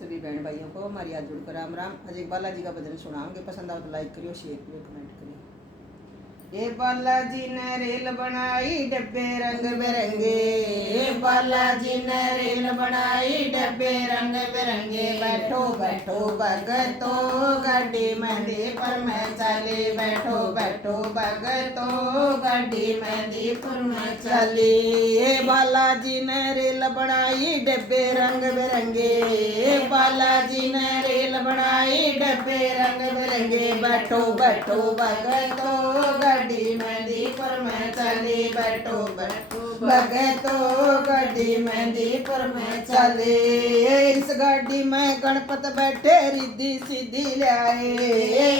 सभी बहन भाइयों को हमारी हाथ जोड़कर राम राम। आज एक बालाजी का भजन सुनाओगे, पसंद आओ तो लाइक करियो, शेयर करियो, कमेंट करियो। ये बालाजी ने रेल बनाई डब्बे रंग बिरंगे, ये बालाजी ने रेल बनाई डब्बे रंग बिरंगे। बैठो बैठो भगतो गाड़ी मेहंदीपुर में चली, बैठो बैठो भगतो गाड़ी मेहंदीपुर में चली। ये बालाजी ने रेल बनाई डब्बे रंग बिरंगे, ये बालाजी ने रेल बनाई डब्बे रंग बिरंगे। बैठो बैठो भगतो गाड़ी मेहंदीपुर में चली, बैठो बैठो भगतो गाड़ी मेहंदीपुर में चली। इस गाड़ी में गणपत बैठे रिद्धि सीधी लाए,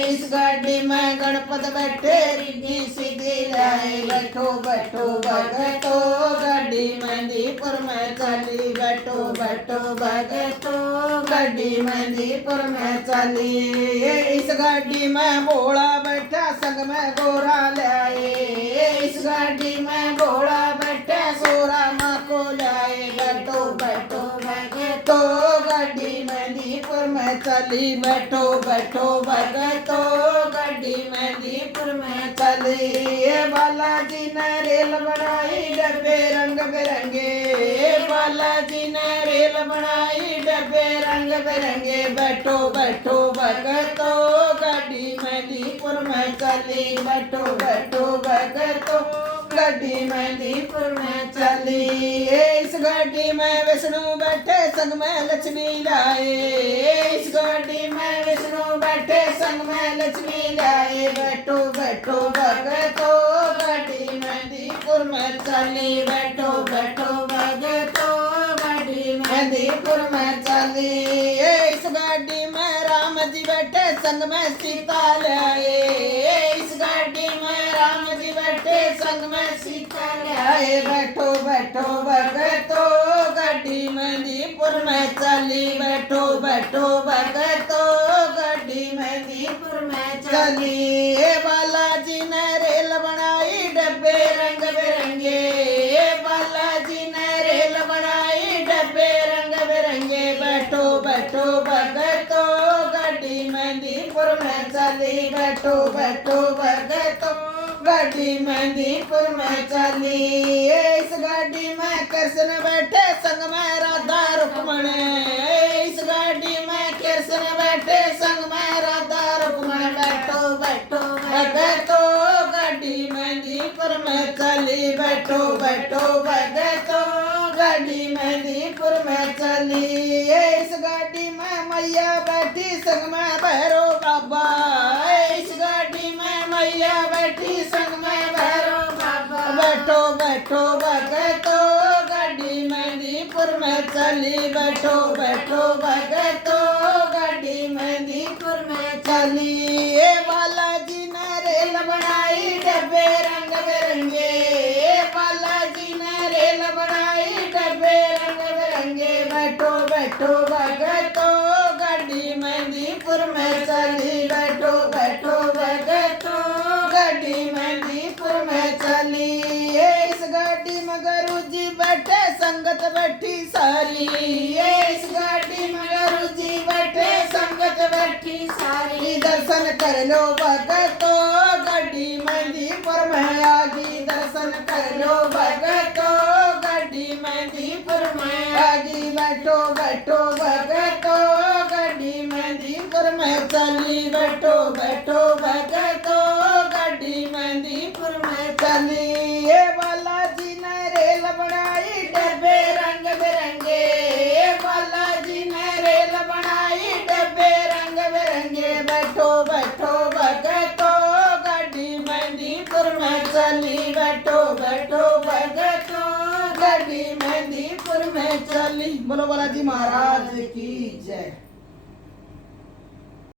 इस गाड़ी में गणपत बैठे रिद्धि सीधी लाए। बैठो बैठो भगतो गाड़ी मेहंदीपुर में चली, बैठो बैठो भगतो गाड़ी मेहंदीपुर में चली। इस गाड़ी में भोला बैठा संग में गोरा लाए, इस गाड़ी में भोला बैठा सोरा माँ को लाए। बैठो बैठो भगतो गाड़ी मेहंदीपुर में चली, बैठो बैठो भगतो गाड़ी मेहंदीपुर में चली। ये बालाजी ने रेल बनाई डब्बे रंग बिरंगे, बालाजी ने रेल बनाई डब्बे रंग बिरंगे। बैठो बैठो भगतो गाड़ी मेहंदीपुर में चली, बैठो बैठो भगतो गाड़ी मेहंदीपुर में चली। इस गाड़ी में विष्णु बैठे संग में लक्ष्मी लाए, इस गाड़ी में विष्णु बैठे संग में लक्ष्मी लाए। बैठो बैठो भगतो गाड़ी मेहंदीपुर में चली, बैठो बैठो भगतो गाड़ी मेहंदीपुर में चली। इस गाड़ी में राम जी बैठे संग में सीता लाए, इस गाड़ी में राम जी बैठे संग में सीता लाए। बैठो बैठो भगतो गाड़ी मेहंदीपुर में चली, बैठो बैठो भगतो गाड़ी मेहंदीपुर में चली। बालाजी ने रेल बनाई डब्बे रंग बिरंगे, बालाजी ने रेल बनाई डब्बे रंग बिरंगे। बैठो बैठो भगतो गाड़ी मेहंदीपुर में चली, बैठो बैठो भगतो गाड़ी मेहंदीपुर में चली। इस गाड़ी में कृष्ण बैठे संग में राधा रुक्मण, इस गाड़ी में कृष्ण बैठे संग में राधा रुक्मण। बैठो बैठो भगतो गाड़ी मेहंदीपुर में चली, बैठो बैठो भगतो गाड़ी मेहंदीपुर में चली। इस गाड़ी में मैया बैठी संग में भैरो बाबा, इस गाड़ी में मैया बैठी संग में भैरो बाबा। बैठो बैठो भगतो गाड़ी मेहंदीपुर में चली, बैठो बैठो भगतो गाड़ी मेहंदीपुर में चली। ये बालाजी ने रेल बनाई डब्बे रंग बिरंगे, बालाजी ने रेल बनाई डब्बे रंग बिरंगे। बैठो बैठो भगतो गाड़ी मेहंदीपुर में चली, बैठो बैठो भगतो गाड़ी मेहंदीपुर में चली। इस गाड़ी में गुरु जी बैठे संगत बैठी सारी, इस गाड़ी में गुरु जी बैठे संगत बैठी सारी। दर्शन कर लो भगतो गाड़ी मेहंदीपुर में आगी, दर्शन कर लो भगतो गाड़ी मेहंदीपुर में आगी। बैठो बैठो भगतो गाड़ी मेहंदीपुर में चली, बैठो बैठो भगतो गाड़ी मेहंदीपुर में चली। ये बालाजी ने रेल बनाई डब्बे रंग बिरंगे, बालाजी ने रेल बनाई डब्बे रंग बिरंगे। बैठो बैठो भगतो गाड़ी मेहंदीपुर में चली, बैठो बैठो भगतो गाड़ी मेहंदीपुर में चली। बोलो बालाजी महाराज की जय।